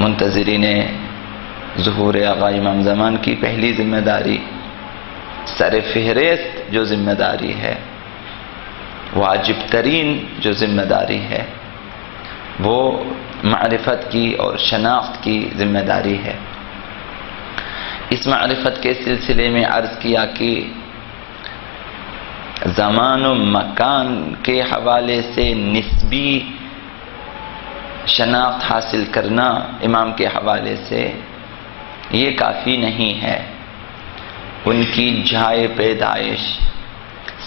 منتظرین ظہور آقا امام زمان کی پہلی ذمہ داری، سر فہرست جو ذمہ داری ہے، واجب ترین جو ذمہ داری ہے، وہ معرفت کی اور شناخت کی ذمہ داری ہے۔ اس معرفت کے سلسلے میں عرض کیا کہ زمان و مکان کے حوالے سے نسبی شناخت حاصل کرنا امام کے حوالے سے یہ کافی نہیں ہے۔ ان کی جائے پیدائش،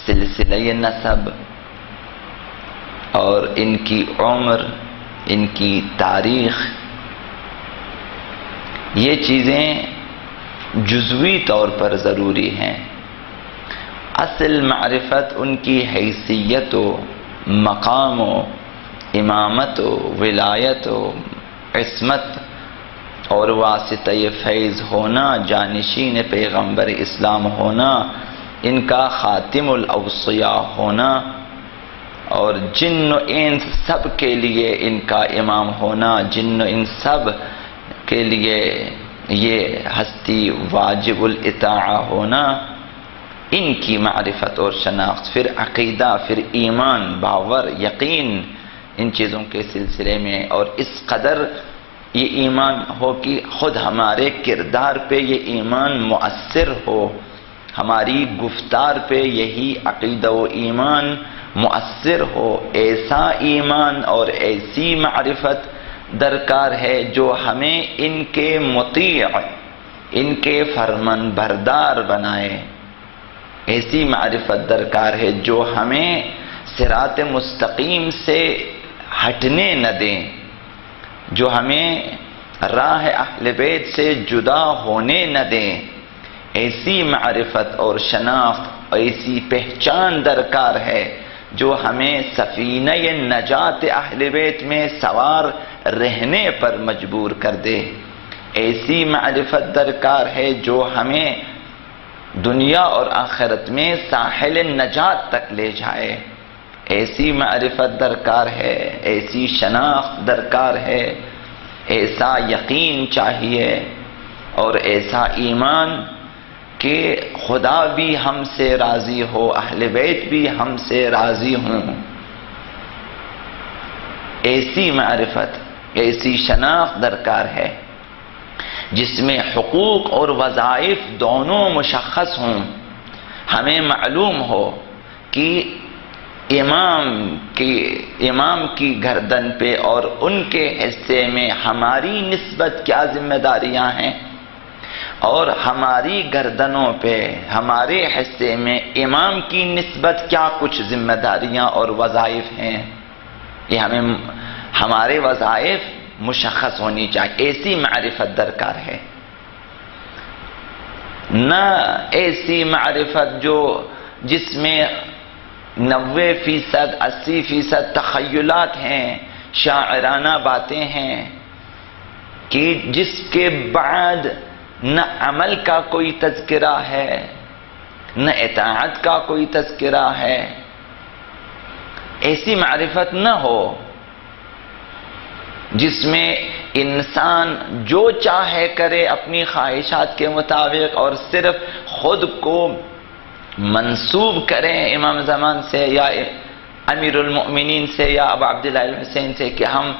سلسلہ نسب اور ان کی عمر، ان کی تاریخ، یہ چیزیں جزوی طور پر ضروری ہیں۔ اصل معرفت ان کی حیثیت و مقام و امامت و ولایت و عصمت اور واسطہ فیض ہونا، جانشین پیغمبر اسلام ہونا، ان کا خاتم الاوصیاء ہونا، اور جن و انس سب کے لیے ان کا امام ہونا، جن و انس سب کے لیے یہ ہستی واجب الاطاعہ ہونا، ان کی معرفت اور شناخت، پھر عقیدہ، پھر ایمان، باور، یقین ان چیزوں کے سلسلے میں، اور اس قدر یہ ایمان ہو کہ خود ہمارے کردار پہ یہ ایمان مؤثر ہو، ہماری گفتار پہ یہی عقیدہ و ایمان مؤثر ہو۔ ایسا ایمان اور ایسی معرفت درکار ہے جو ہمیں ان کے مطیع، ان کے فرمان بردار بنائے۔ ایسی معرفت درکار ہے جو ہمیں صراط مستقیم سے ہٹنے نہ دیں، جو ہمیں راہ اہل بیت سے جدا ہونے نہ دیں۔ ایسی معرفت اور شناخت، ایسی پہچان درکار ہے جو ہمیں سفینہ نجات اہل بیت میں سوار رہنے پر مجبور کر دے۔ ایسی معرفت درکار ہے جو ہمیں دنیا اور آخرت میں ساحل نجات تک لے جائے۔ ایسی معرفت درکار ہے، ایسی شناخت درکار ہے، ایسا یقین چاہیے اور ایسا ایمان کہ خدا بھی ہم سے راضی ہو، اہل بیت بھی ہم سے راضی ہوں۔ ایسی معرفت، ایسی شناخت درکار ہے جس میں حقوق اور وظائف دونوں مشخص ہوں۔ ہمیں معلوم ہو کہ امام کی گردن پہ اور ان کے حصے میں ہماری نسبت کیا ذمہ داریاں ہیں، اور ہماری گردنوں پہ، ہمارے حصے میں امام کی نسبت کیا کچھ ذمہ داریاں اور وظائف ہیں۔ یہ ہمارے وظائف مشخص ہونی چاہیے۔ ایسی معرفت درکار ہے، نہ ایسی معرفت جس میں 90%، 80% تخیلات ہیں، شاعرانہ باتیں ہیں، کہ جس کے بعد نہ عمل کا کوئی تذکرہ ہے، نہ اطاعت کا کوئی تذکرہ ہے۔ ایسی معرفت نہ ہو جس میں انسان جو چاہے کرے اپنی خواہشات کے مطابق، اور صرف خود کو منسوب کریں امام زمان سے یا امیر المؤمنین سے یا ابو عبداللہ الحسین سے کہ ہم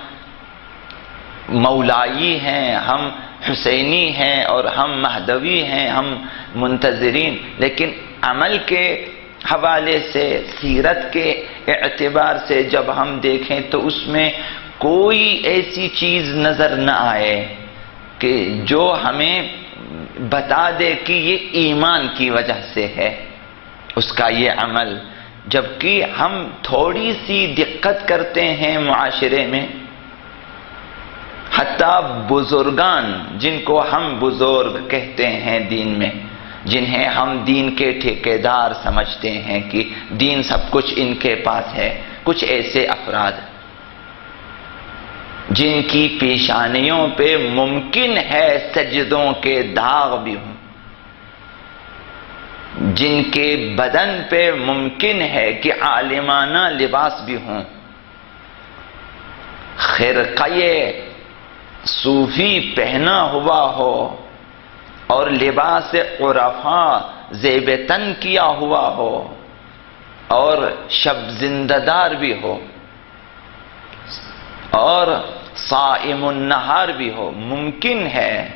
مولائی ہیں، ہم حسینی ہیں اور ہم مہدوی ہیں، ہم منتظرین، لیکن عمل کے حوالے سے، سیرت کے اعتبار سے جب ہم دیکھیں تو اس میں کوئی ایسی چیز نظر نہ آئے کہ جو ہمیں بتا دے کہ یہ ایمان کی وجہ سے ہے اس کا یہ عمل۔ جبکہ ہم تھوڑی سی دقت کرتے ہیں معاشرے میں، حتیٰ بزرگان جن کو ہم بزرگ کہتے ہیں دین میں، جنہیں ہم دین کے ٹھیکیدار سمجھتے ہیں کہ دین سب کچھ ان کے پاس ہے، کچھ ایسے افراد جن کی پیشانیوں پہ ممکن ہے سجدوں کے داغ بھی ہوں، جن کے بدن پہ ممکن ہے کہ عالمانہ لباس بھی ہوں، خرقہ صوفی پہنا ہوا ہو اور لباس عرفا زیب تن کیا ہوا ہو اور شب زندہ دار بھی ہو اور صائم النہار بھی ہو، ممکن ہے،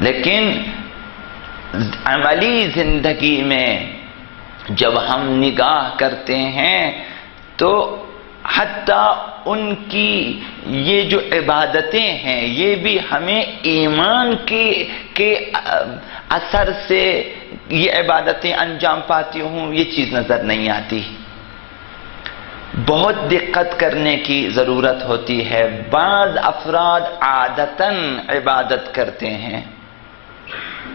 لیکن عملی زندگی میں جب ہم نگاہ کرتے ہیں تو حتیٰ ان کی یہ جو عبادتیں ہیں یہ بھی ہمیں ایمان کے اثر سے یہ عبادتیں انجام پاتی ہوں، یہ چیز نظر نہیں آتی۔ بہت دقت کرنے کی ضرورت ہوتی ہے۔ بعض افراد عادتاً عبادت کرتے ہیں،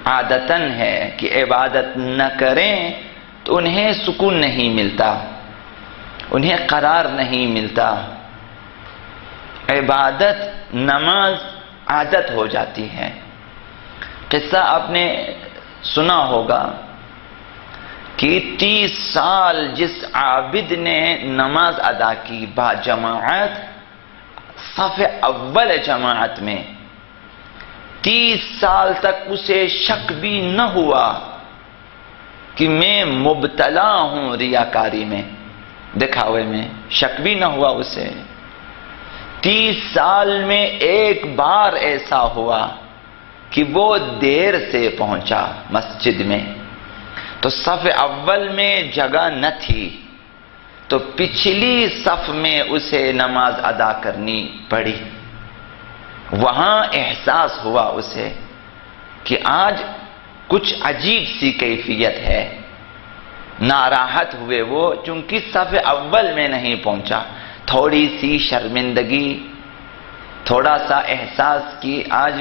عادتاً ہے کہ عبادت نہ کریں تو انہیں سکون نہیں ملتا، انہیں قرار نہیں ملتا۔ عبادت نماز عادت ہو جاتی ہے۔ قصہ آپ نے سنا ہوگا کہ 30 سال جس عابد نے نماز ادا کی با جماعت، صف اول جماعت میں، 30 سال تک اسے شک بھی نہ ہوا کہ میں مبتلا ہوں ریاکاری میں، دکھاوے میں، شک بھی نہ ہوا اسے۔ 30 سال میں ایک بار ایسا ہوا کہ وہ دیر سے پہنچا مسجد میں، تو صف اول میں جگہ نہ تھی، تو پچھلی صف میں اسے نماز ادا کرنی پڑی۔ وہاں احساس ہوا اسے کہ آج کچھ عجیب سی کیفیت ہے۔ ناراحت ہوئے وہ، چونکہ صف اول میں نہیں پہنچا۔ تھوڑی سی شرمندگی، تھوڑا سا احساس کہ آج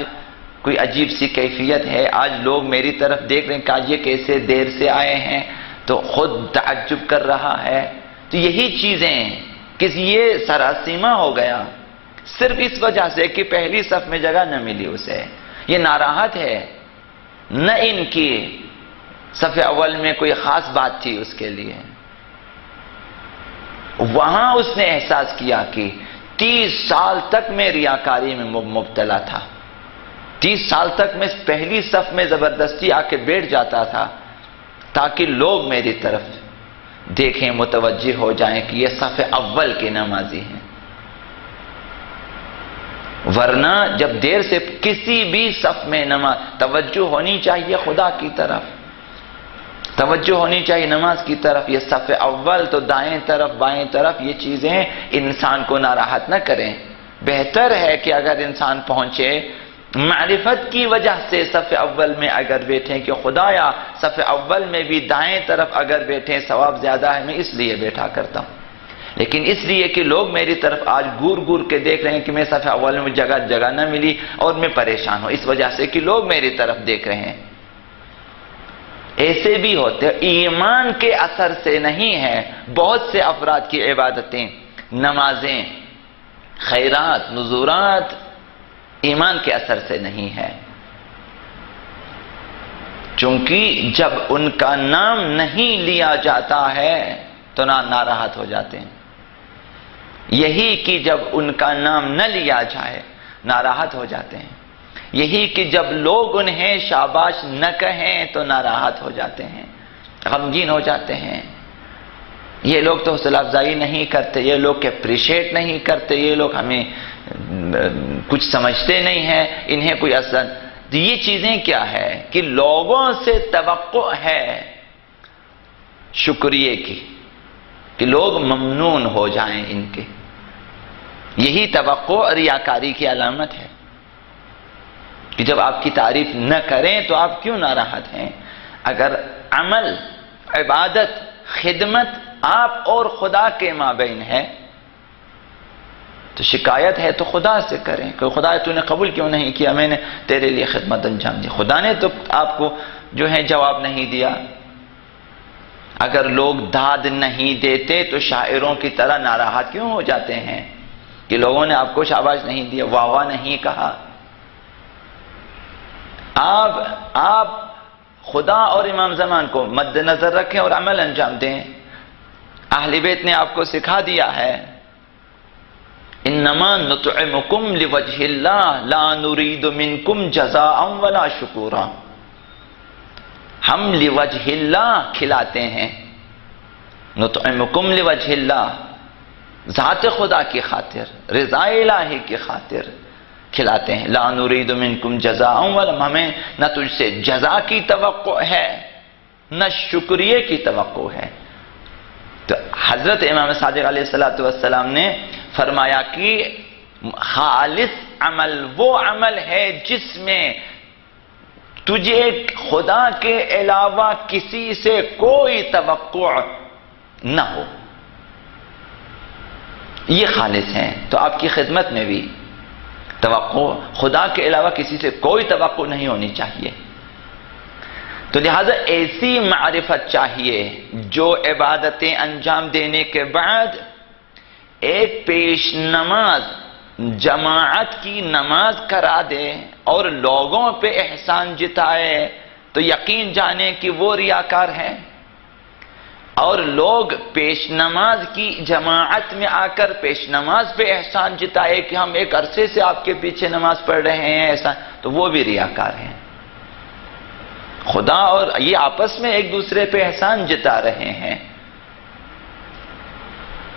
کوئی عجیب سی کیفیت ہے، آج لوگ میری طرف دیکھ رہے ہیں کہ آج یہ کیسے دیر سے آئے ہیں، تو خود تعجب کر رہا ہے۔ تو یہی چیزیں کہ یہ سراسیمہ ہو گیا صرف اس وجہ سے کہ پہلی صف میں جگہ نہ ملی اسے۔ یہ ناراحت ہے، نہ ان کی صف اول میں کوئی خاص بات تھی اس کے لیے۔ وہاں اس نے احساس کیا کہ 30 سال تک میں ریاکاری میں مبتلا تھا، 30 سال تک میں پہلی صف میں زبردستی آ کے بیٹھ جاتا تھا تاکہ لوگ میری طرف دیکھیں، متوجہ ہو جائیں کہ یہ صف اول کے نمازی ہیں۔ ورنہ جب دیر سے کسی بھی صف میں نماز، توجہ ہونی چاہیے خدا کی طرف، توجہ ہونی چاہیے نماز کی طرف۔ یہ صف اول تو دائیں طرف بائیں طرف یہ چیزیں انسان کو ناراحت نہ کریں۔ بہتر ہے کہ اگر انسان پہنچے معرفت کی وجہ سے صف اول میں اگر بیٹھیں کہ خدایا صف اول میں بھی دائیں طرف اگر بیٹھیں ثواب زیادہ ہے، میں اس لیے بیٹھا کرتا ہوں۔ لیکن اس لیے کہ لوگ میری طرف آج گور گور کے دیکھ رہے ہیں کہ میں صف اول میں جگہ نہ ملی اور میں پریشان ہوں، اس وجہ سے کہ لوگ میری طرف دیکھ رہے ہیں۔ ایسے بھی ہوتے، ایمان کے اثر سے نہیں ہے۔ بہت سے افراد کی عبادتیں، نمازیں، خیرات، نذورات ایمان کے اثر سے نہیں ہے، چونکہ جب ان کا نام نہیں لیا جاتا ہے تو ناراحت ہو جاتے ہیں۔ یہی کہ جب ان کا نام نہ لیا جائے ناراحت ہو جاتے ہیں، یہی کہ جب لوگ انہیں شاباش نہ کہیں تو ناراحت ہو جاتے ہیں، غمگین ہو جاتے ہیں۔ یہ لوگ تو حوصلہ افزائی نہیں کرتے، یہ لوگ اپریشیٹ نہیں کرتے، یہ لوگ ہمیں کچھ سمجھتے نہیں ہیں، انہیں کوئی اثر۔ یہ چیزیں کیا ہے کہ لوگوں سے توقع ہے شکریہ کی، کہ لوگ ممنون ہو جائیں ان کے، یہی توقع ریاکاری کی علامت ہے کہ جب آپ کی تعریف نہ کریں تو آپ کیوں ناراحت ہیں؟ اگر عمل، عبادت، خدمت آپ اور خدا کے مابین ہے تو شکایت ہے تو خدا سے کریں کہ خدا تو نے قبول کیوں نہیں کیا، میں نے تیرے لیے خدمت انجام دی، خدا نے تو آپ کو جو ہے جواب نہیں دیا۔ اگر لوگ داد نہیں دیتے تو شاعروں کی طرح ناراحت کیوں ہو جاتے ہیں کہ لوگوں نے آپ کو شاباش نہیں دیا، واہ واہ نہیں کہا؟ آپ خدا اور امام زمان کو مد نظر رکھیں اور عمل انجام دیں۔ اہل بیت نے آپ کو سکھا دیا ہے انما نطعمکم لوجہ اللہ لا نرید منکم جزاء ولا شکورا، ہم لوجہ اللہ کھلاتے ہیں، نطعمکم لوجہ اللہ، ذات خدا کی خاطر، رضا الہی کی خاطر کھلاتے ہیں، لا نرید منکم جزاء ولا، ہمیں نہ تجھ سے جزا کی توقع ہے نہ شکریہ کی توقع ہے۔ تو حضرت امام صادق علیہ السلام نے فرمایا کہ خالص عمل وہ عمل ہے جس میں تجھے خدا کے علاوہ کسی سے کوئی توقع نہ ہو، یہ خالص ہیں۔ تو آپ کی خدمت میں بھی توقع خدا کے علاوہ کسی سے کوئی توقع نہیں ہونی چاہیے۔ تو لہذا ایسی معرفت چاہیے جو عبادتیں انجام دینے کے بعد ایک پیش نماز جماعت کی نماز کرا دے اور لوگوں پہ احسان جتائے تو یقین جانے کہ وہ ریاکار ہیں، اور لوگ پیش نماز کی جماعت میں آ کر پیش نماز پہ احسان جتائے کہ ہم ایک عرصے سے آپ کے پیچھے نماز پڑھ رہے ہیں ایسا، تو وہ بھی ریاکار ہیں۔ خدا اور یہ آپس میں ایک دوسرے پہ احسان جتا رہے ہیں،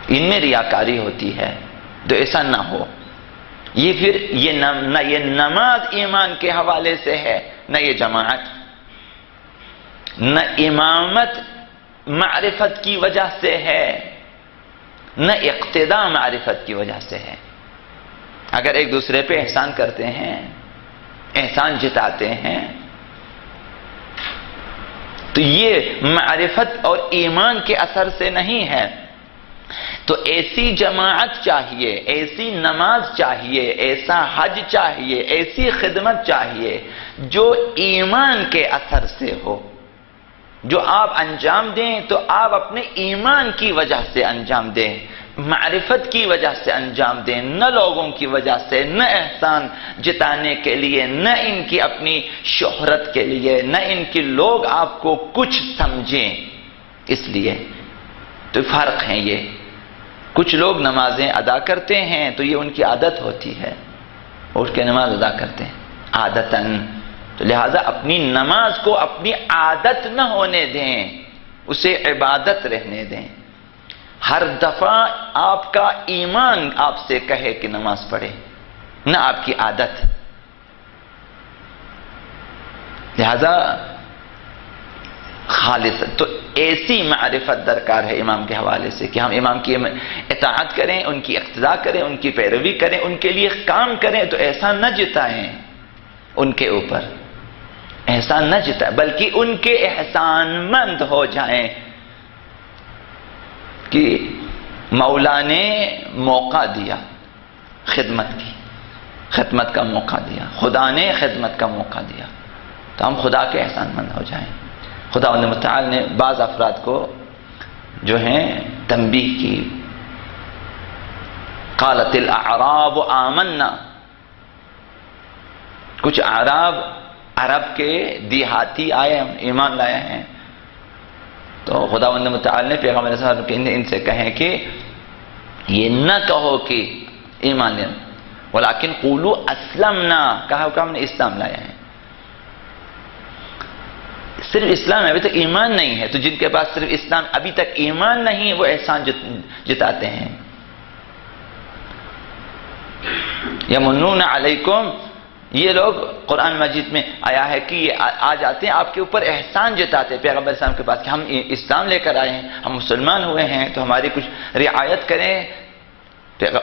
ان میں ریاکاری ہوتی ہے، تو ایسا نہ ہو۔ یہ پھر نہ یہ نماز ایمان کے حوالے سے ہے، نہ یہ جماعت، نہ امامت معرفت کی وجہ سے ہے، نہ اقتداء معرفت کی وجہ سے ہے۔ اگر ایک دوسرے پہ احسان کرتے ہیں، احسان جتاتے ہیں، تو یہ معرفت اور ایمان کے اثر سے نہیں ہے۔ تو ایسی جماعت چاہیے، ایسی نماز چاہیے، ایسا حج چاہیے، ایسی خدمت چاہیے جو ایمان کے اثر سے ہو، جو آپ انجام دیں تو آپ اپنے ایمان کی وجہ سے انجام دیں، معرفت کی وجہ سے انجام دیں، نہ لوگوں کی وجہ سے، نہ احسان جتانے کے لیے، نہ ان کی اپنی شہرت کے لیے، نہ ان کی لوگ آپ کو کچھ سمجھیں اس لیے۔ تو فرق ہے یہ۔ کچھ لوگ نمازیں ادا کرتے ہیں تو یہ ان کی عادت ہوتی ہے، اٹھ کے نماز ادا کرتے ہیں عادتاً، تو لہٰذا اپنی نماز کو اپنی عادت نہ ہونے دیں، اسے عبادت رہنے دیں۔ ہر دفعہ آپ کا ایمان آپ سے کہے کہ نماز پڑھے، نہ آپ کی عادت۔ لہذا خالص تو ایسی معرفت درکار ہے امام کے حوالے سے کہ ہم امام کی اطاعت کریں، ان کی اقتداء کریں، ان کی پیروی کریں، ان کے لیے کام کریں، تو ایسا نہ جتائیں ان کے اوپر، احسان نہ جتائیں، بلکہ ان کے احسان مند ہو جائیں کہ مولا نے موقع دیا خدمت کی، خدمت کا موقع دیا، خدا نے خدمت کا موقع دیا، تو ہم خدا کے احسان مند ہو جائیں۔ خدا متعال نے بعض افراد کو جو ہیں تنبیہ کی، قالت الاعراب آمنا، کچھ اعراب عرب کے دیہاتی آئے، ایمان لائے ہیں، تو خدا متعال نے پیغمبر صلی اللہ علیہ وسلم ان سے کہیں کہ یہ نہ کہو کہ ایمان لیں، ولیکن قولوا اسلمنا، کہا کہ ہم نے اسلام لایا ہے۔ صرف اسلام ہے، ابھی تک ایمان نہیں ہے، تو جن کے پاس صرف اسلام ابھی تک ایمان نہیں، وہ احسان جتاتے ہیں۔ یمنون علیکم، یہ لوگ قرآن مجید میں آیا ہے کہ یہ آ جاتے ہیں آپ کے اوپر احسان جتاتے ہیں پیغمبر اسلام کے پاس کہ ہم اسلام لے کر آئے ہیں، ہم مسلمان ہوئے ہیں، تو ہماری کچھ رعایت کریں۔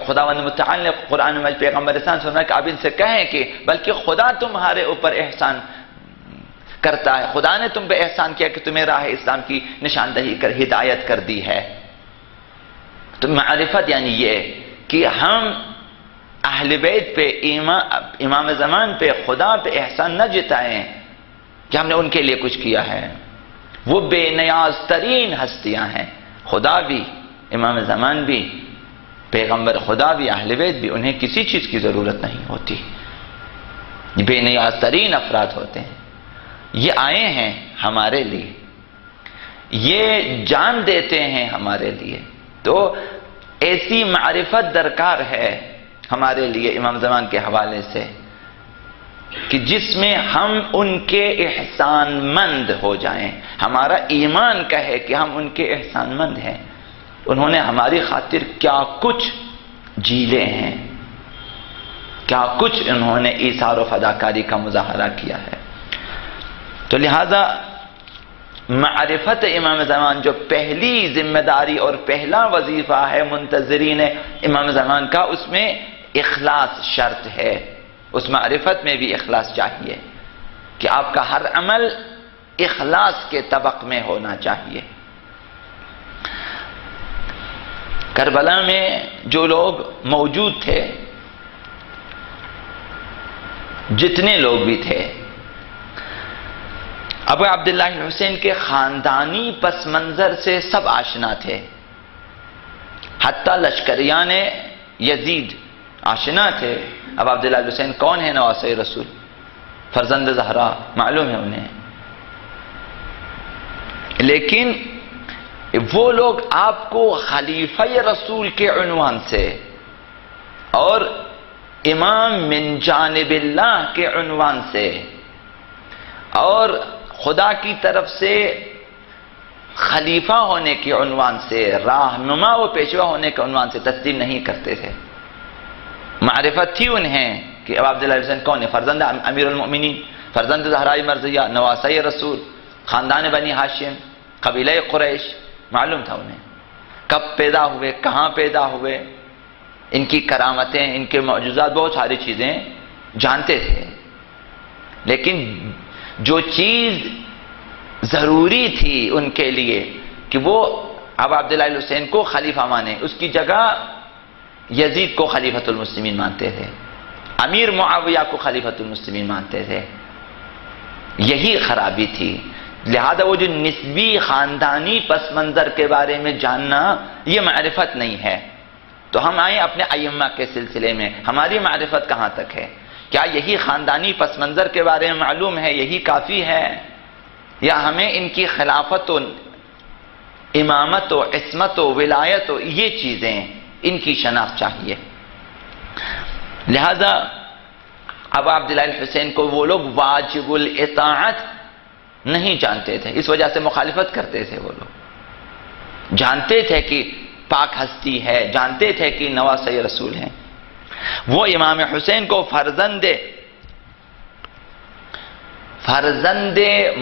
خداوند متعال نے قرآن مجید پیغمبر اسلام سے فرمایا کہ آپ ان سے کہیں کہ بلکہ خدا تمہارے اوپر احسان کرتا ہے، خدا نے تم پہ احسان کیا کہ تمہیں راہ اسلام کی نشاندہی کر ہدایت کر دی ہے۔ تو معرفت یعنی یہ کہ ہم اہل بیت پہ، امام زمان پہ، خدا پہ احسان نہ جتائیں کہ ہم نے ان کے لیے کچھ کیا ہے، وہ بے نیاز ترین ہستیاں ہیں، خدا بھی، امام زمان بھی، پیغمبر خدا بھی، اہل بیت بھی، انہیں کسی چیز کی ضرورت نہیں ہوتی، بے نیاز ترین افراد ہوتے ہیں۔ یہ آئے ہیں ہمارے لیے، یہ جان دیتے ہیں ہمارے لیے، تو ایسی معرفت درکار ہے ہمارے لیے امام زمان کے حوالے سے کہ جس میں ہم ان کے احسان مند ہو جائیں، ہمارا ایمان کہے کہ ہم ان کے احسان مند ہیں، انہوں نے ہماری خاطر کیا کچھ جیلے ہیں، کیا کچھ انہوں نے ایثار و فداکاری کا مظاہرہ کیا ہے۔ تو لہذا معرفت امام زمان جو پہلی ذمہ داری اور پہلا وظیفہ ہے منتظرین امام زمان کا، اس میں اخلاص شرط ہے، اس معرفت میں بھی اخلاص چاہیے کہ آپ کا ہر عمل اخلاص کے طبق میں ہونا چاہیے۔ کربلا میں جو لوگ موجود تھے، جتنے لوگ بھی تھے، ابو عبداللہ حسین کے خاندانی پس منظر سے سب آشنا تھے، حتیٰ لشکریان یزید آشنا تھے۔ ابو عبداللہ حسین کون ہے؟ نواسۂ رسول، فرزند زہرا، معلوم ہے انہیں، لیکن وہ لوگ آپ کو خلیفہ رسول کے عنوان سے اور امام من جانب اللہ کے عنوان سے اور خدا کی طرف سے خلیفہ ہونے کے عنوان سے، راہنما و پیشوا ہونے کے عنوان سے تسلیم نہیں کرتے تھے۔ معرفت تھی انہیں کہ ابو عبداللہ حسین کون ہے، فرزند امیر المؤمنین، فرزند زہراء مرضیہ، نواسۂ رسول، خاندان بنی ہاشم، قبیلہ قریش، معلوم تھا انہیں کب پیدا ہوئے، کہاں پیدا ہوئے، ان کی کرامتیں، ان کے معجزات، بہت ساری چیزیں جانتے تھے۔ لیکن جو چیز ضروری تھی ان کے لیے کہ وہ ابو عبداللہ حسین کو خلیفہ مانے، اس کی جگہ یزید کو خلیفۃ المسلمین مانتے تھے، امیر معاویہ کو خلیفۃ المسلمین مانتے تھے۔ یہی خرابی تھی۔ لہذا وہ جو نسبی خاندانی پس منظر کے بارے میں جاننا، یہ معرفت نہیں ہے۔ تو ہم آئیں اپنے ائمہ کے سلسلے میں، ہماری معرفت کہاں تک ہے؟ کیا یہی خاندانی پس منظر کے بارے میں معلوم ہے، یہی کافی ہے، یا ہمیں ان کی خلافت و امامت و عصمت و ولایت و یہ چیزیں، ان کی شناخت چاہیے؟ لہذا ابو عبداللہ الحسین کو وہ لوگ واجب الاطاعت نہیں جانتے تھے، اس وجہ سے مخالفت کرتے تھے۔ وہ لوگ جانتے تھے کہ پاک ہستی ہے، جانتے تھے کہ نواسۂ رسول ہیں۔ وہ امام حسین کو فرزند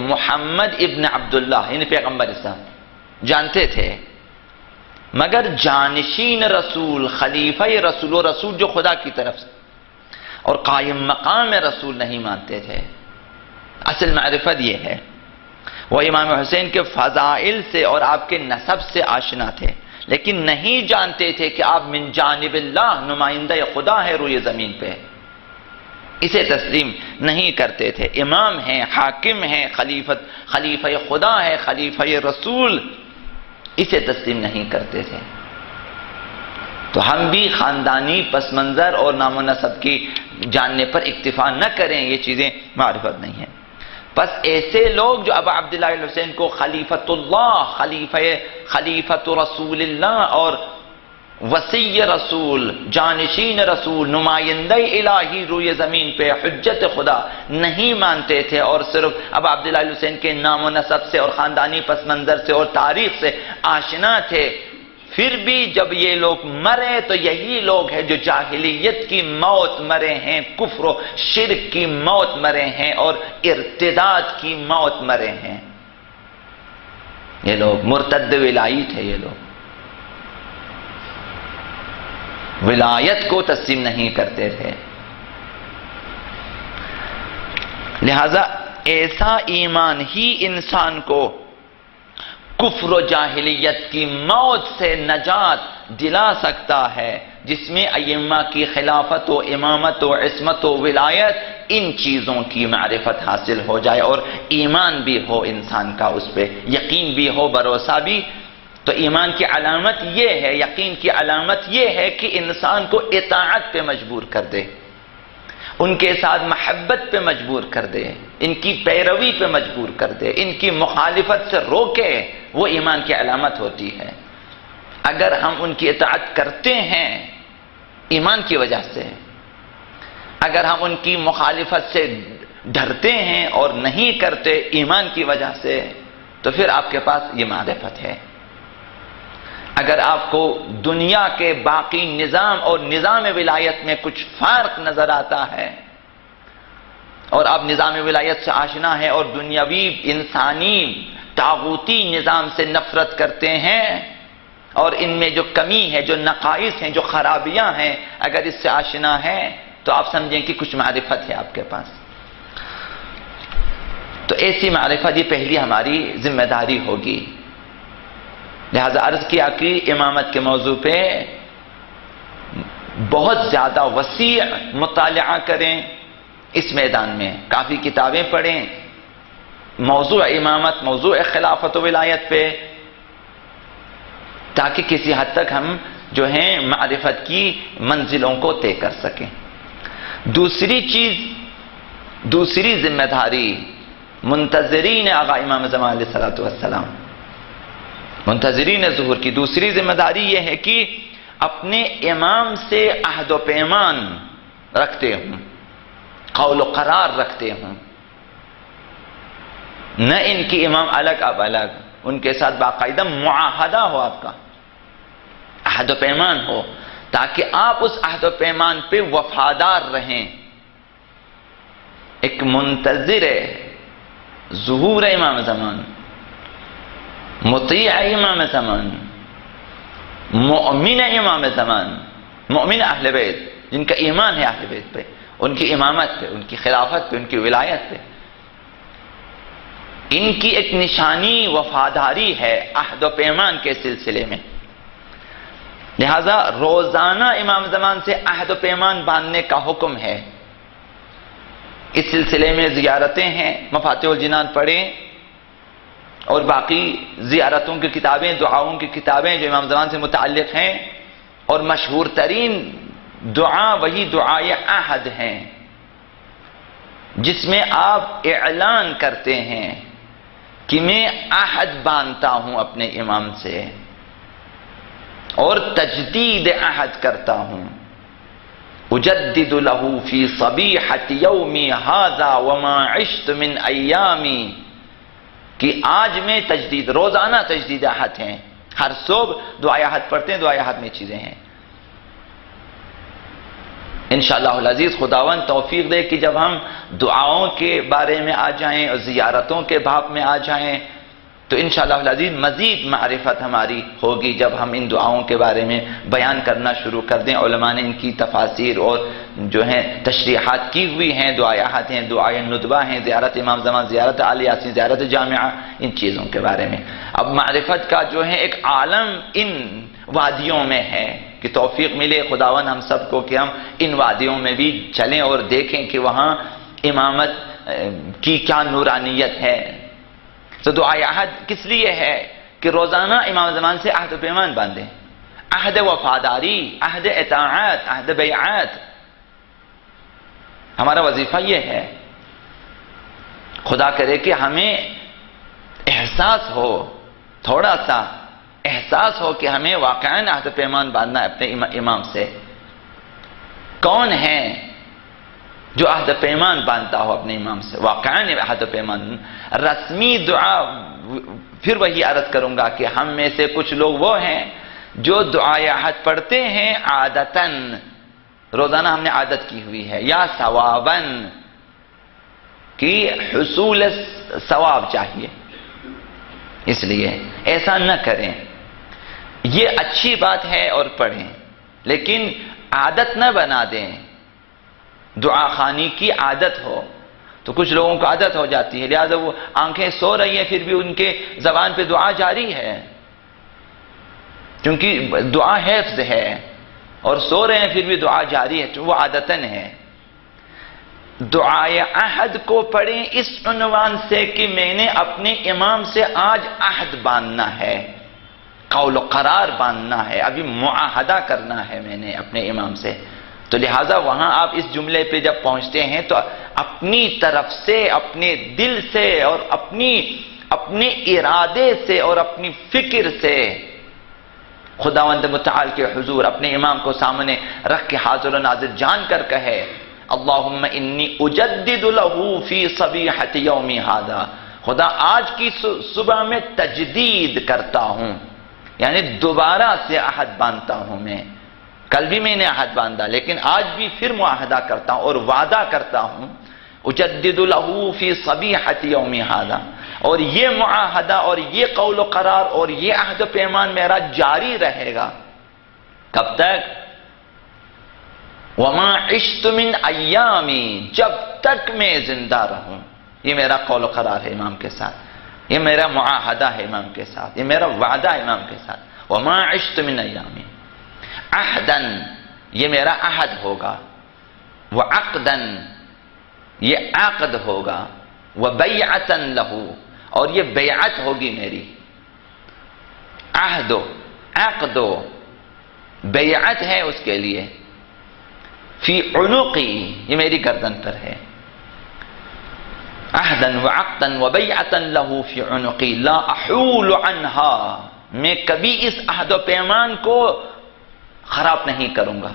محمد ابن عبداللہ یعنی پیغمبر اسلام جانتے تھے، مگر جانشین رسول، خلیفہ رسول و رسول جو خدا کی طرف سے اور قائم مقام رسول نہیں مانتے تھے۔ اصل معرفت یہ ہے۔ وہ امام حسین کے فضائل سے اور آپ کے نسب سے آشنا تھے، لیکن نہیں جانتے تھے کہ آپ من جانب اللہ نمائندہ خدا ہے روئے زمین پہ، اسے تسلیم نہیں کرتے تھے۔ امام ہیں، حاکم ہیں، خلیفہ خدا ہے، خلیفہ رسول، اسے تسلیم نہیں کرتے تھے۔ تو ہم بھی خاندانی پس منظر اور نام و نسب کی جاننے پر اکتفا نہ کریں، یہ چیزیں معرفت نہیں ہیں۔ بس ایسے لوگ جو ابو عبداللہ الحسین کو خلیفۃ اللہ، خلیفۃ رسول اللہ اور وصی رسول، جانشین رسول، نمائندہ الہی روئے زمین پہ، حجت خدا نہیں مانتے تھے، اور صرف ابو عبداللہ الحسین کے نام و نسب سے اور خاندانی پس منظر سے اور تاریخ سے آشنا تھے، پھر بھی جب یہ لوگ مرے تو یہی لوگ ہیں جو جاہلیت کی موت مرے ہیں، کفر و شرک کی موت مرے ہیں اور ارتداد کی موت مرے ہیں۔ یہ لوگ مرتد ولائی تھے، یہ لوگ ولایت کو تسلیم نہیں کرتے تھے۔ لہذا ایسا ایمان ہی انسان کو کفر و جاہلیت کی موت سے نجات دلا سکتا ہے، جس میں ائمہ کی خلافت و امامت و عصمت و ولایت، ان چیزوں کی معرفت حاصل ہو جائے اور ایمان بھی ہو انسان کا، اس پہ یقین بھی ہو، بھروسہ بھی۔ تو ایمان کی علامت یہ ہے، یقین کی علامت یہ ہے کہ انسان کو اطاعت پہ مجبور کر دے، ان کے ساتھ محبت پہ مجبور کر دے، ان کی پیروی پہ مجبور کر دے، ان کی مخالفت سے روکے، وہ ایمان کی علامت ہوتی ہے۔ اگر ہم ان کی اطاعت کرتے ہیں ایمان کی وجہ سے. اگر ہم ان کی مخالفت سے ڈرتے ہیں اور نہیں کرتے ایمان کی وجہ سے تو پھر آپ کے پاس یہ معرفت ہے. اگر آپ کو دنیا کے باقی نظام اور نظام ولایت میں کچھ فرق نظر آتا ہے اور آپ نظام ولایت سے آشنا ہیں اور دنیاوی انسانی طاغوتی نظام سے نفرت کرتے ہیں اور ان میں جو کمی ہے، جو نقائص ہیں، جو خرابیاں ہیں، اگر اس سے آشنا ہے تو آپ سمجھیں کہ کچھ معرفت ہے آپ کے پاس. تو ایسی معرفت یہ پہلی ہماری ذمہ داری ہوگی. لہذا عرض کیا کہ امامت کے موضوع پہ بہت زیادہ وسیع مطالعہ کریں. اس میدان میں کافی کتابیں پڑھیں موضوع امامت، موضوع خلافت و ولایت پہ، تاکہ کسی حد تک ہم جو ہیں معرفت کی منزلوں کو طے کر سکیں. دوسری چیز، دوسری ذمہ داری منتظرین آقا امام زمان علیہ السلام، منتظرین ظہور کی دوسری ذمہ داری یہ ہے کہ اپنے امام سے عہد و پیمان رکھتے ہوں، قول و قرار رکھتے ہوں. نہ ان کی امام الگ اب الگ، ان کے ساتھ باقاعدہ معاہدہ ہو، آپ کا عہد و پیمان ہو، تاکہ آپ اس عہد و پیمان پہ وفادار رہیں. ایک منتظر ظہور امام زمان، مطیع امام زمان، مؤمن امام زمان، مؤمن اہل بیت، جن کا ایمان ہے اہل بیت پہ، ان کی امامت پہ، ان کی خلافت پہ، ان کی ولایت پہ. ان کی ایک نشانی وفاداری ہے عہد و پیمان کے سلسلے میں. لہذا روزانہ امام زمان سے عہد و پیمان باندھنے کا حکم ہے. اس سلسلے میں زیارتیں ہیں، مفاتیح الجنان پڑھیں، اور باقی زیارتوں کی کتابیں، دعاؤں کی کتابیں جو امام زمان سے متعلق ہیں. اور مشہور ترین دعا وہی دعائے عہد ہیں، جس میں آپ اعلان کرتے ہیں کہ میں عہد باندھتا ہوں اپنے امام سے اور تجدید عہد کرتا ہوں. اجدد له فی صبیحۃ یومی ھذا وما عشت من ایامی، کہ آج میں تجدید، روزانہ تجدید عہد ہیں. ہر صبح دعائے عہد پڑھتے ہیں، دعائے عہد میں چیزیں ہیں. انشاءاللہ العزیز خداوند توفیق دے کہ جب ہم دعاؤں کے بارے میں آ جائیں اور زیارتوں کے باب میں آ جائیں تو انشاءاللہ العزیز مزید معرفت ہماری ہوگی جب ہم ان دعاؤں کے بارے میں بیان کرنا شروع کر دیں. علماء نے ان کی تفاسیر اور جو ہیں تشریحات کی ہوئی ہیں. دعائے عہد ہیں، دعائے ندبہ ہیں، زیارت امام زمان، زیارت آل یاسین، زیارت جامعہ، ان چیزوں کے بارے میں. اب معرفت کا جو ہے ایک عالم ان وادیوں میں ہے کہ توفیق ملے خداوند ہم سب کو کہ ہم ان وادیوں میں بھی چلیں اور دیکھیں کہ وہاں امامت کی کیا نورانیت ہے. تو دعائے عہد کس لیے ہے کہ روزانہ امام زمان سے عہد و پیمان باندھیں، عہد وفاداری، عہد اطاعت، عہد بیعت. ہمارا وظیفہ یہ ہے. خدا کرے کہ ہمیں احساس ہو، تھوڑا سا احساس ہو کہ ہمیں واقعاً عہد و پیمان باندھنا ہے اپنے امام سے. کون ہے جو عہد و پیمان باندھتا ہو اپنے امام سے؟ واقعاً عہد و پیمان. رسمی دعا پھر وہی عرض کروں گا کہ ہم میں سے کچھ لوگ وہ ہیں جو دعائے عہد پڑھتے ہیں عادتاً، روزانہ ہم نے عادت کی ہوئی ہے، یا ثواباً، کہ حصول ثواب چاہیے. اس لیے ایسا نہ کریں. یہ اچھی بات ہے اور پڑھیں، لیکن عادت نہ بنا دیں. دعا خوانی کی عادت ہو تو کچھ لوگوں کو عادت ہو جاتی ہے، لہذا وہ آنکھیں سو رہی ہیں پھر بھی ان کے زبان پہ دعا جاری ہے، کیونکہ دعا حفظ ہے، اور سو رہے ہیں پھر بھی دعا جاری ہے، تو وہ عادتاً ہے. دعائے عہد کو پڑھیں اس عنوان سے کہ میں نے اپنے امام سے آج عہد باندھنا ہے، قول و قرار باندھنا ہے، ابھی معاہدہ کرنا ہے میں نے اپنے امام سے. تو لہٰذا وہاں آپ اس جملے پہ جب پہنچتے ہیں تو اپنی طرف سے، اپنے دل سے اور اپنے ارادے سے اور اپنی فکر سے خداوند متعال کے حضور اپنے امام کو سامنے رکھ کے حاضر و ناظر جان کر کہے اللہم انی اجدد لہو فی صبیحۃ یومی ھذا، خدا آج کی صبح میں تجدید کرتا ہوں، یعنی دوبارہ سے عہد باندھتا ہوں میں، کل بھی میں نے عہد باندھا لیکن آج بھی پھر معاہدہ کرتا ہوں اور وعدہ کرتا ہوں، اجدد لہو فی صبیحۃ یومی ھذا، اور یہ معاہدہ اور یہ قول و قرار اور یہ عہد و پیمان میرا جاری رہے گا کب تک؟ وما عشت من ایامی، جب تک میں زندہ رہوں، یہ میرا قول و قرار ہے امام کے ساتھ، یہ میرا معاہدہ ہے امام کے ساتھ، یہ میرا وعدہ ہے امام کے ساتھ، وما عشت من ایامی، عہدن یہ میرا عہد ہوگا، وعقدن یہ عقد ہوگا، وبیعتن لہو اور یہ بیعت ہوگی میری، عہد و عقد و بیعت ہے اس کے لیے، فی عنقی یہ میری گردن پر ہے، عہدن وعقدن وبیعتن لہو فی عنقی لا احول عنہا، میں کبھی اس عہد و پیمان کو خراب نہیں کروں گا،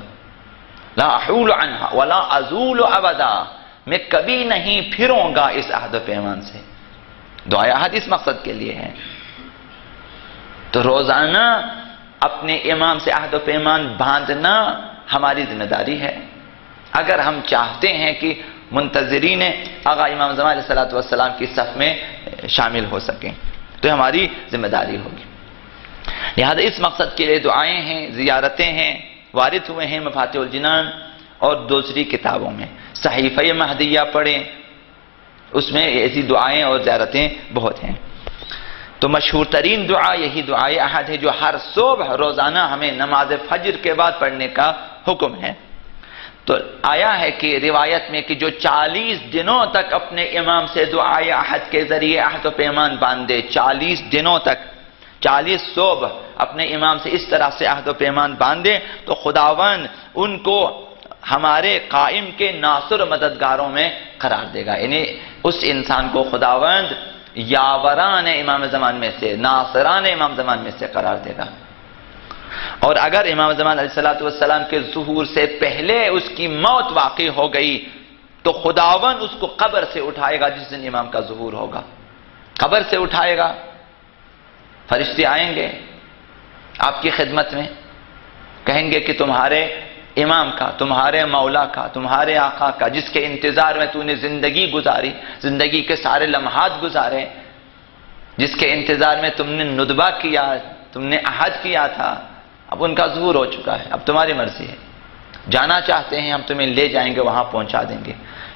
لا احول عنہا ولا ازول ابدا، میں کبھی نہیں پھروں گا اس عہد و پیمان سے۔ دعائے عہد اس مقصد کے لیے ہے۔ تو روزانہ اپنے امام سے عہد و پیمان باندھنا ہماری ذمہ داری ہے، اگر ہم چاہتے ہیں کہ منتظرین آقا امام زمان علیہ السلام کی صف میں شامل ہو سکیں، تو ہماری ذمہ داری ہوگی۔ لہذا اس مقصد کے لیے دعائیں ہیں، زیارتیں ہیں، وارد ہوئے ہیں مفاتیح الجنان اور دوسری کتابوں میں۔ صحیفہ مہدیہ پڑھیں، اس میں ایسی دعائیں اور زیارتیں بہت ہیں۔ تو مشہور ترین دعا یہی دعائے عہد ہے جو ہر صبح روزانہ ہمیں نماز فجر کے بعد پڑھنے کا حکم ہے۔ تو آیا ہے کہ روایت میں کہ جو 40 دنوں تک اپنے امام سے دعائے عہد کے ذریعے عہد و پیمان باندھے، 40 دنوں تک، 40 صبح اپنے امام سے اس طرح سے عہد و پیمان باندھے، تو خداوند ان کو ہمارے قائم کے ناصر مددگاروں میں قرار دے گا، یعنی اس انسان کو خداوند یاوران امام زمان میں سے، ناصران امام زمان میں سے قرار دے گا۔ اور اگر امام زمان علیہ السلام کے ظہور سے پہلے اس کی موت واقع ہو گئی تو خداوند اس کو قبر سے اٹھائے گا جس دن امام کا ظہور ہوگا، قبر سے اٹھائے گا، فرشتے آئیں گے آپ کی خدمت میں، کہیں گے کہ تمہارے امام کا، تمہارے مولا کا، تمہارے آقا کا، جس کے انتظار میں تو نے زندگی گزاری، زندگی کے سارے لمحات گزارے، جس کے انتظار میں تم نے ندبہ کیا، تم نے عہد کیا تھا، اب ان کا ظہور ہو چکا ہے، اب تمہاری مرضی ہے، جانا چاہتے ہیں ہم تمہیں لے جائیں گے، وہاں پہنچا دیں گے،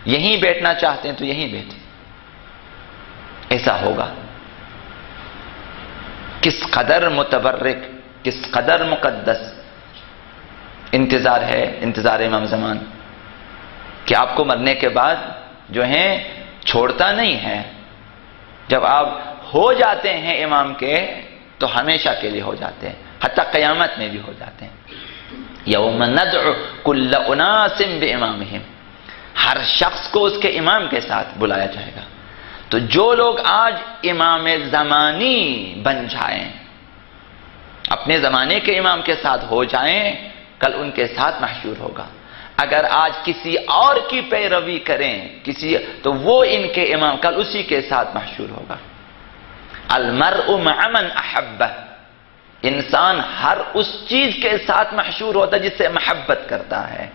یہیں بیٹھنا چاہتے ہیں تو یہیں بیٹھیں، ایسا ہوگا۔ کس قدر متبرک، کس قدر مقدس انتظار ہے، انتظار امام زمان، کہ آپ کو مرنے کے بعد جو ہیں چھوڑتا نہیں ہے، جب آپ ہو جاتے ہیں امام کے تو ہمیشہ کے لیے ہو جاتے ہیں، حتیٰ قیامت میں بھی ہو جاتے ہیں۔ یوم ندعو کل اناس بامامہم، ہر شخص کو اس کے امام کے ساتھ بلایا جائے گا۔ تو جو لوگ آج امام زمانی بن جائیں، اپنے زمانے کے امام کے ساتھ ہو جائیں، کل ان کے ساتھ محشور ہوگا۔ اگر آج کسی اور کی پیروی کریں تو وہ ان کے امام، کل اسی کے ساتھ محشور ہوگا۔ المرء مع من احبہ، انسان ہر اس چیز کے ساتھ محشور ہوتا ہے جس سے محبت کرتا ہے۔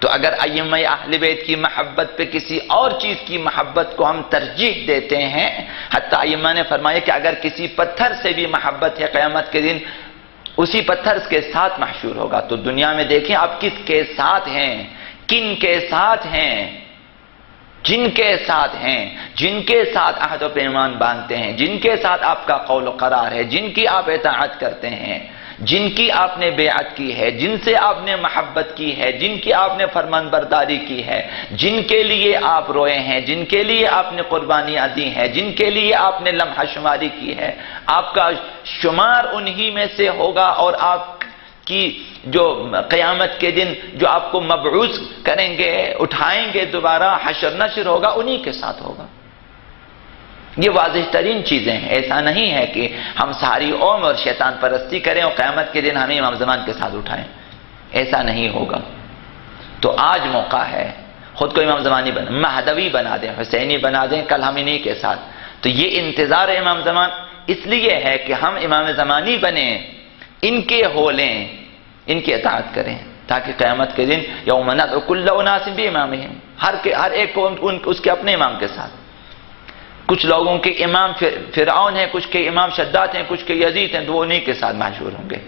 تو اگر ائمہ اہل بیت کی محبت پہ کسی اور چیز کی محبت کو ہم ترجیح دیتے ہیں، حتیٰ ائمہ نے فرمایا کہ اگر کسی پتھر سے بھی محبت ہے قیامت کے دن اسی پتھر کے ساتھ محشور ہوگا۔ تو دنیا میں دیکھیں آپ کس کے ساتھ ہیں، کن کے ساتھ ہیں، جن کے ساتھ ہیں، جن کے ساتھ عہد و پیمان باندھتے ہیں، جن کے ساتھ آپ کا قول و قرار ہے، جن کی آپ اطاعت کرتے ہیں، جن کی آپ نے بیعت کی ہے، جن سے آپ نے محبت کی ہے، جن کی آپ نے فرمان برداری کی ہے، جن کے لیے آپ روئے ہیں، جن کے لیے آپ نے قربانیاں دی ہیں، جن کے لیے آپ نے لمحہ شماری کی ہے، آپ کا شمار انہی میں سے ہوگا، اور آپ کی جو قیامت کے دن جو آپ کو مبعوث کریں گے، اٹھائیں گے، دوبارہ حشر نشر ہوگا، انہی کے ساتھ ہوگا۔ یہ واضح ترین چیزیں ہیں. ایسا نہیں ہے کہ ہم ساری عمر اور شیطان پرستی کریں اور قیامت کے دن ہمیں امام زمان کے ساتھ اٹھائیں. ایسا نہیں ہوگا. تو آج موقع ہے، خود کو امام زمانی مہدوی بنا دیں، حسینی بنا دیں، کل ہم انہی کے ساتھ. تو یہ انتظار امام زمان اس لیے ہے کہ ہم امام زمانی بنیں، ان کے ہو لیں، ان کی اطاعت کریں، تاکہ قیامت کے دن یوم ندعو کل اناس بامامہم، ہر ایک کو اس کے اپنے امام کے ساتھ. کچھ لوگوں کے امام فرعون ہیں، کچھ کے امام شداد ہیں، کچھ کے یزید ہیں، تو وہ انہی کے ساتھ محشور ہوں گے.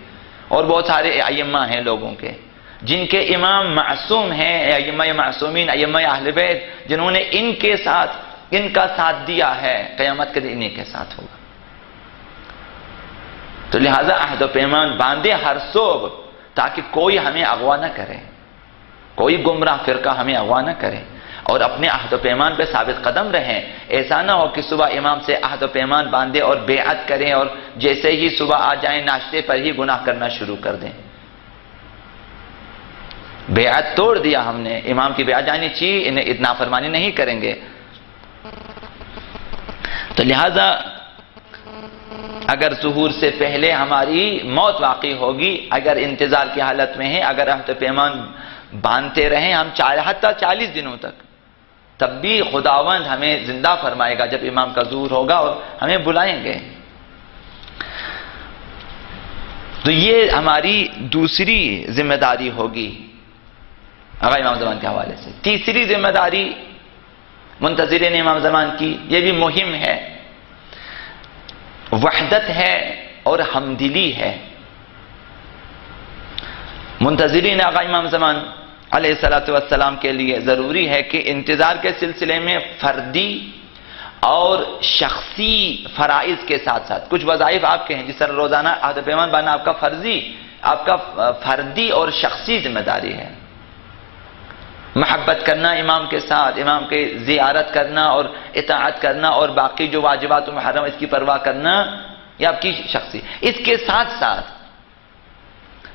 اور بہت سارے ائمہ ہیں لوگوں کے جن کے امام معصوم ہیں، ائمہ معصومین، ائمہ اہل بیت، جنہوں نے ان کے ساتھ ان کا ساتھ دیا ہے، قیامت کے دن انہی کے ساتھ ہوگا. تو لہذا عہد و پیمان باندھے ہر صبح، تاکہ کوئی ہمیں اغوا نہ کرے، کوئی گمراہ فرقہ ہمیں اغوا نہ کرے، اور اپنے عہد و پیمان پہ ثابت قدم رہیں. ایسا نہ ہو کہ صبح امام سے عہد و پیمان باندھے اور بیعت کریں اور جیسے ہی صبح آ جائیں ناشتے پر ہی گناہ کرنا شروع کر دیں. بیعت توڑ دیا ہم نے، امام کی بیعت جانی چاہیے، انہیں اتنا فرمانی نہیں کریں گے. تو لہذا اگر ظہور سے پہلے ہماری موت واقع ہوگی، اگر انتظار کی حالت میں ہیں، اگر عہد و پیمان باندھتے رہیں ہم حتی 40 دنوں تک، تب بھی خداوند ہمیں زندہ فرمائے گا جب امام کا ظہور ہوگا اور ہمیں بلائیں گے. تو یہ ہماری دوسری ذمہ داری ہوگی آقا امام زمان کے حوالے سے. تیسری ذمہ داری منتظرین امام زمان کی، یہ بھی مہم ہے، وحدت ہے اور ہمدلی ہے. منتظرین آقا امام زمان علیہ السلام کے لیے ضروری ہے کہ انتظار کے سلسلے میں فردی اور شخصی فرائض کے ساتھ ساتھ کچھ وظائف آپ کے ہیں، جس طرح روزانہ عہد و پیمان باندھنا آپ کا فردی اور شخصی ذمہ داری ہے. محبت کرنا امام کے ساتھ، امام کے زیارت کرنا اور اطاعت کرنا اور باقی جو واجبات و محرم اس کی پرواہ کرنا، یہ آپ کی شخصی. اس کے ساتھ ساتھ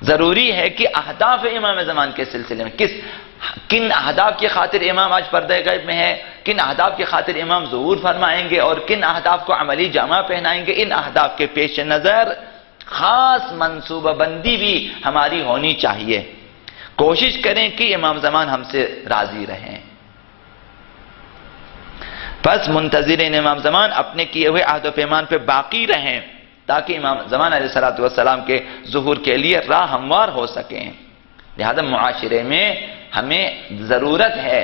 ضروری ہے کہ اہداف امام زمان کے سلسلے میں کن اہداف کی خاطر امام آج پردہ غیب میں ہے، کن اہداف کی خاطر امام ظہور فرمائیں گے اور کن اہداف کو عملی جامہ پہنائیں گے، ان اہداف کے پیش نظر خاص منصوبہ بندی بھی ہماری ہونی چاہیے. کوشش کریں کہ امام زمان ہم سے راضی رہیں. پس منتظرین امام زمان اپنے کیے ہوئے عہد و پیمان پہ باقی رہیں، تاکہ امام زمان علیہ السلام کے ظہور کے لیے راہ ہموار ہو سکیں. لہذا معاشرے میں ہمیں ضرورت ہے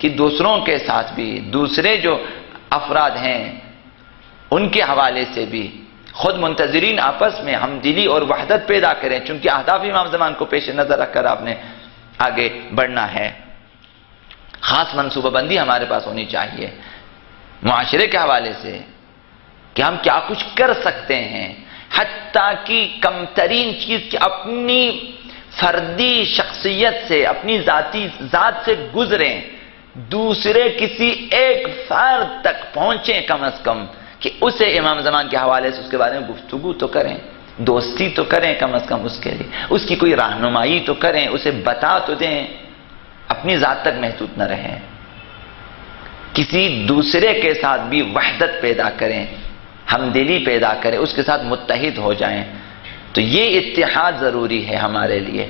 کہ دوسروں کے ساتھ بھی، دوسرے جو افراد ہیں ان کے حوالے سے بھی خود منتظرین آپس میں ہمدلی اور وحدت پیدا کریں، چونکہ اہداف امام زمان کو پیش نظر رکھ کر آپ نے آگے بڑھنا ہے. خاص منصوبہ بندی ہمارے پاس ہونی چاہیے معاشرے کے حوالے سے کہ ہم کیا کچھ کر سکتے ہیں، حتیٰ کہ کم ترین چیز کی اپنی فردی شخصیت سے، اپنی ذاتی ذات سے گزریں، دوسرے کسی ایک فرد تک پہنچیں کم از کم، کہ اسے امام زمان کے حوالے سے اس کے بارے میں گفتگو تو کریں، دوستی تو کریں کم از کم اس کے لیے، اس کی کوئی رہنمائی تو کریں، اسے بتا تو دیں، اپنی ذات تک محدود نہ رہیں. کسی دوسرے کے ساتھ بھی وحدت پیدا کریں، ہمدلی پیدا کریں، اس کے ساتھ متحد ہو جائیں. تو یہ اتحاد ضروری ہے ہمارے لیے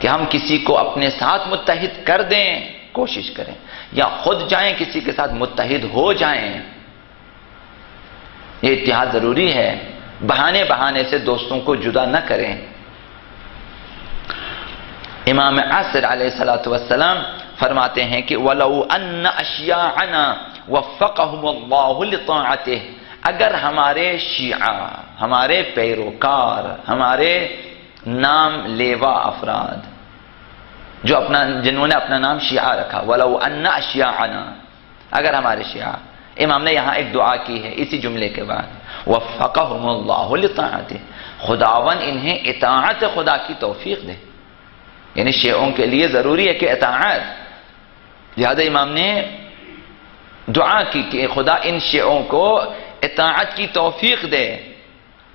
کہ ہم کسی کو اپنے ساتھ متحد کر دیں، کوشش کریں، یا خود جائیں کسی کے ساتھ متحد ہو جائیں. یہ اتحاد ضروری ہے، بہانے سے دوستوں کو جدا نہ کریں. امام عصر علیہ السلام فرماتے ہیں کہ وَلَوْ أَنَّ أَشْيَاعَنَا وَفَّقَهُمُ اللَّهُ لِطَاعَتِهِ، اگر ہمارے شیعہ، ہمارے پیروکار، ہمارے نام لیوا افراد جو جنہوں نے اپنا نام شیعہ رکھا، وَلَوْ أَنَّ أَشْيَاعَنَا، اگر ہمارے شیعہ، امام نے یہاں ایک دعا کی ہے اسی جملے کے بعد، وَفَّقَهُمُ اللَّهُ لِطَاعَتِهِ، خداون انہیں اطاعت خدا کی توفیق دے. یعنی شیعوں کے لیے ضروری ہے کہ اطاعت. لہذا امام نے دعا کی کہ خدا ان شیعوں کو اطاعت کی توفیق دے.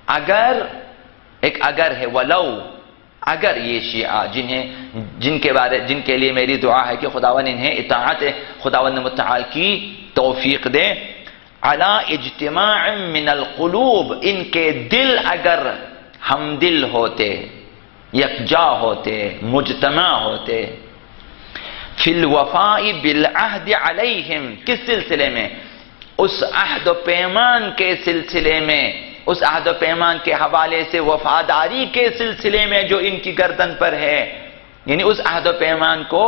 اگر ہے ولو، اگر یہ شیعہ جن کے لیے میری دعا ہے کہ خداون انہیں اطاعت خداوند متعال کی توفیق دے، علی اجتماع من القلوب، ان کے دل اگر ہم دل ہوتے، یکجا ہوتے، مجتمع ہوتے، فی الوفاء بالعہد علیہم، کس سلسلے میں؟ اس عہد و پیمان کے سلسلے میں، اس عہد و پیمان کے حوالے سے وفاداری کے سلسلے میں جو ان کی گردن پر ہے، یعنی اس عہد و پیمان کو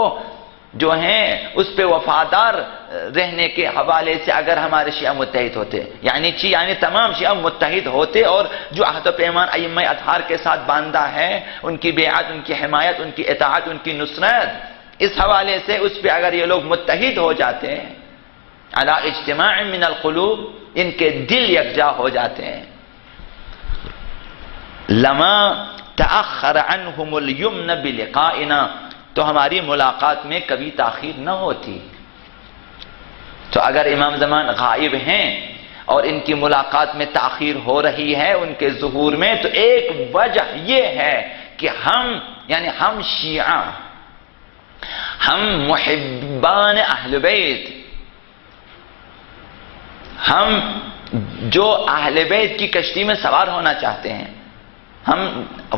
جو ہیں اس پہ وفادار رہنے کے حوالے سے اگر ہمارے شیعہ متحد ہوتے، یعنی تمام شیعہ متحد ہوتے اور جو عہد و پیمان ائمہ اطہار کے ساتھ باندھا ہے، ان کی بیعت، ان کی حمایت، ان کی اطاعت، ان کی نصرت، اس حوالے سے اس پہ اگر یہ لوگ متحد ہو جاتے ہیں، علی اجتماع من القلوب، ان کے دل یکجا ہو جاتے ہیں، لما تأخر عنہم الیمن بلقائنا، تو ہماری ملاقات میں کبھی تاخیر نہ ہوتی۔ تو اگر امام زمان غائب ہیں اور ان کی ملاقات میں تاخیر ہو رہی ہے ان کے ظہور میں، تو ایک وجہ یہ ہے کہ ہم شیعہ، ہم محبان اہل بیت، ہم جو اہل بیت کی کشتی میں سوار ہونا چاہتے ہیں،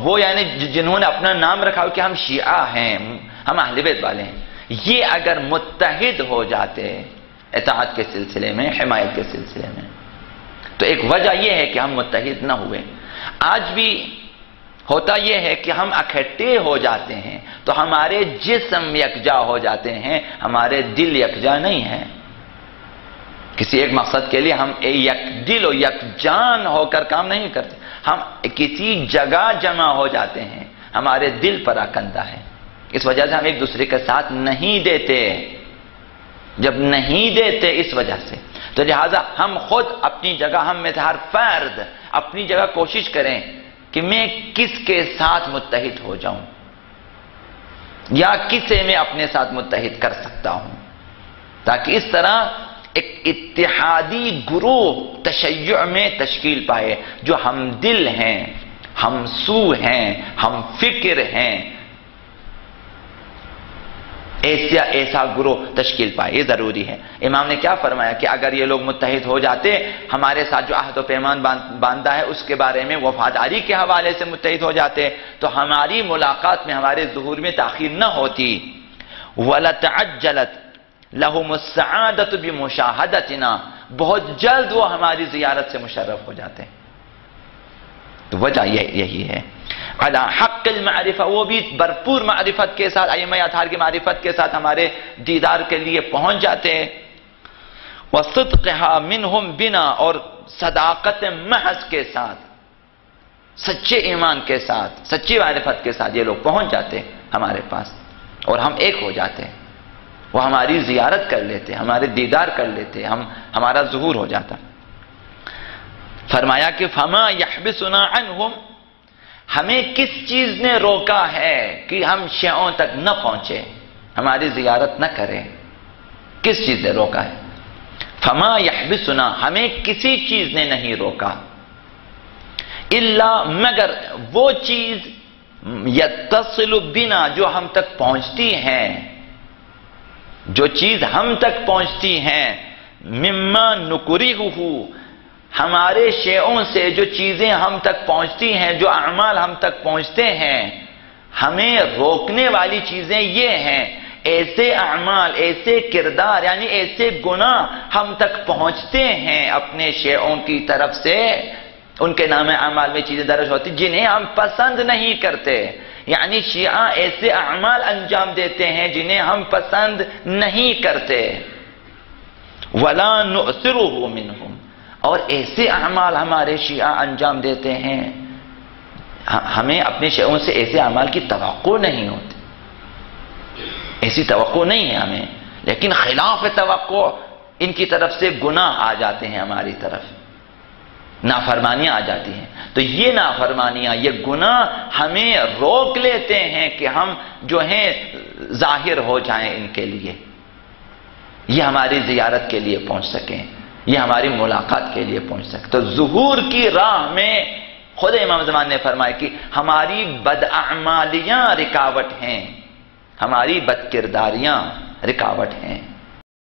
وہ جنہوں نے اپنا نام رکھا ہو کہ ہم شیعہ ہیں، ہم اہل بیت والے ہیں، یہ اگر متحد ہو جاتے اطاعت کے سلسلے میں، حمایت کے سلسلے میں، تو ایک وجہ یہ ہے کہ ہم متحد نہ ہوئے۔ آج بھی ہوتا یہ ہے کہ ہم اکٹھے ہو جاتے ہیں تو ہمارے جسم یکجا ہو جاتے ہیں، ہمارے دل یکجا نہیں ہیں۔ کسی ایک مقصد کے لیے ہم یک دل و یک جان ہو کر کام نہیں کرتے، ہم کسی جگہ جمع ہو جاتے ہیں، ہمارے دل پراکندہ ہے، اس وجہ سے ہم ایک دوسرے کے ساتھ نہیں دیتے، جب نہیں دیتے اس وجہ سے، تو لہٰذا ہم خود اپنی جگہ، ہم میں سے ہر فرد اپنی جگہ کوشش کریں کہ میں کس کے ساتھ متحد ہو جاؤں، یا کسے میں اپنے ساتھ متحد کر سکتا ہوں، تاکہ اس طرح ایک اتحادی گروہ تشیع میں تشکیل پائے، جو ہم دل ہیں، ہم سو ہیں، ہم فکر ہیں، ایسا گروہ تشکیل پائے، یہ ضروری ہے۔ امام نے کیا فرمایا کہ اگر یہ لوگ متحد ہو جاتے، ہمارے ساتھ جو عہد و پیمان باندھا ہے اس کے بارے میں وفاداری کے حوالے سے متحد ہو جاتے، تو ہماری ملاقات میں، ہمارے ظہور میں تاخیر نہ ہوتی۔ وَلَتَعَجَّلَتْ لَهُمُ السَّعَادَةُ بِمُشَاهَدَتِنَا، بہت جلد وہ ہماری زیارت سے مشرف ہو جاتے ہیں۔ تو وجہ یہی ہے۔ علی حق المعرفہ، وہ بھی بھرپور معرفت کے ساتھ، ائمہ اطہار کی معرفت کے ساتھ ہمارے دیدار کے لیے پہنچ جاتے ہیں۔ وَصِدْقِهَا مِنْهُمْ بِنَا، اور صداقت محض کے ساتھ، سچے ایمان کے ساتھ، سچی معرفت کے ساتھ یہ لوگ پہنچ جاتے ہیں ہمارے پاس، اور ہم ایک ہو جاتے ہیں، وہ ہماری زیارت کر لیتے، ہمارے دیدار کر لیتے، ہمارا ظہور ہو جاتا۔ فرمایا کہ فَمَا يَحْبِسُنَا عَنْهُمْ، ہمیں کس چیز نے روکا ہے کہ ہم شیعوں تک نہ پہنچے، ہماری زیارت نہ کریں، کس چیز نے روکا ہے؟ فَمَا يَحْبِسُنَا، ہمیں کسی چیز نے نہیں روکا، إِلَّا، مگر وہ چیز، يَتَّصِلُ بِنَا، جو ہم تک پہنچتی ہیں، جو چیز ہم تک پہنچتی ہیں، مِمَّا نُكْرِهُهُ، ہمارے شیعوں سے جو چیزیں ہم تک پہنچتی ہیں، جو اعمال ہم تک پہنچتے ہیں، ہمیں روکنے والی چیزیں یہ ہیں، ایسے اعمال، ایسے کردار، یعنی ایسے گناہ ہم تک پہنچتے ہیں اپنے شیعوں کی طرف سے، ان کے نام اعمال میں چیزیں درج ہوتی جنہیں ہم پسند نہیں کرتے، یعنی شیعہ ایسے اعمال انجام دیتے ہیں جنہیں ہم پسند نہیں کرتے۔ وَلَا نُؤْثِرُهُ مِنْهُمْ، اور ایسے اعمال ہمارے شیعہ انجام دیتے ہیں، ہمیں اپنے شیعوں سے ایسے اعمال کی توقع نہیں ہوتی، ایسی توقع نہیں ہے ہمیں، لیکن خلاف توقع ان کی طرف سے گناہ آ جاتے ہیں، ہماری طرف نافرمانیاں آ جاتی ہیں، تو یہ نافرمانیاں، یہ گناہ ہمیں روک لیتے ہیں کہ ہم جو ہیں ظاہر ہو جائیں ان کے لیے، یہ ہماری زیارت کے لیے پہنچ سکیں، یہ ہماری ملاقات کے لیے پہنچ سکے۔ تو ظہور کی راہ میں خود امام زمان نے فرمایا کہ ہماری بداعمالیاں رکاوٹ ہیں، ہماری بدکرداریاں رکاوٹ ہیں۔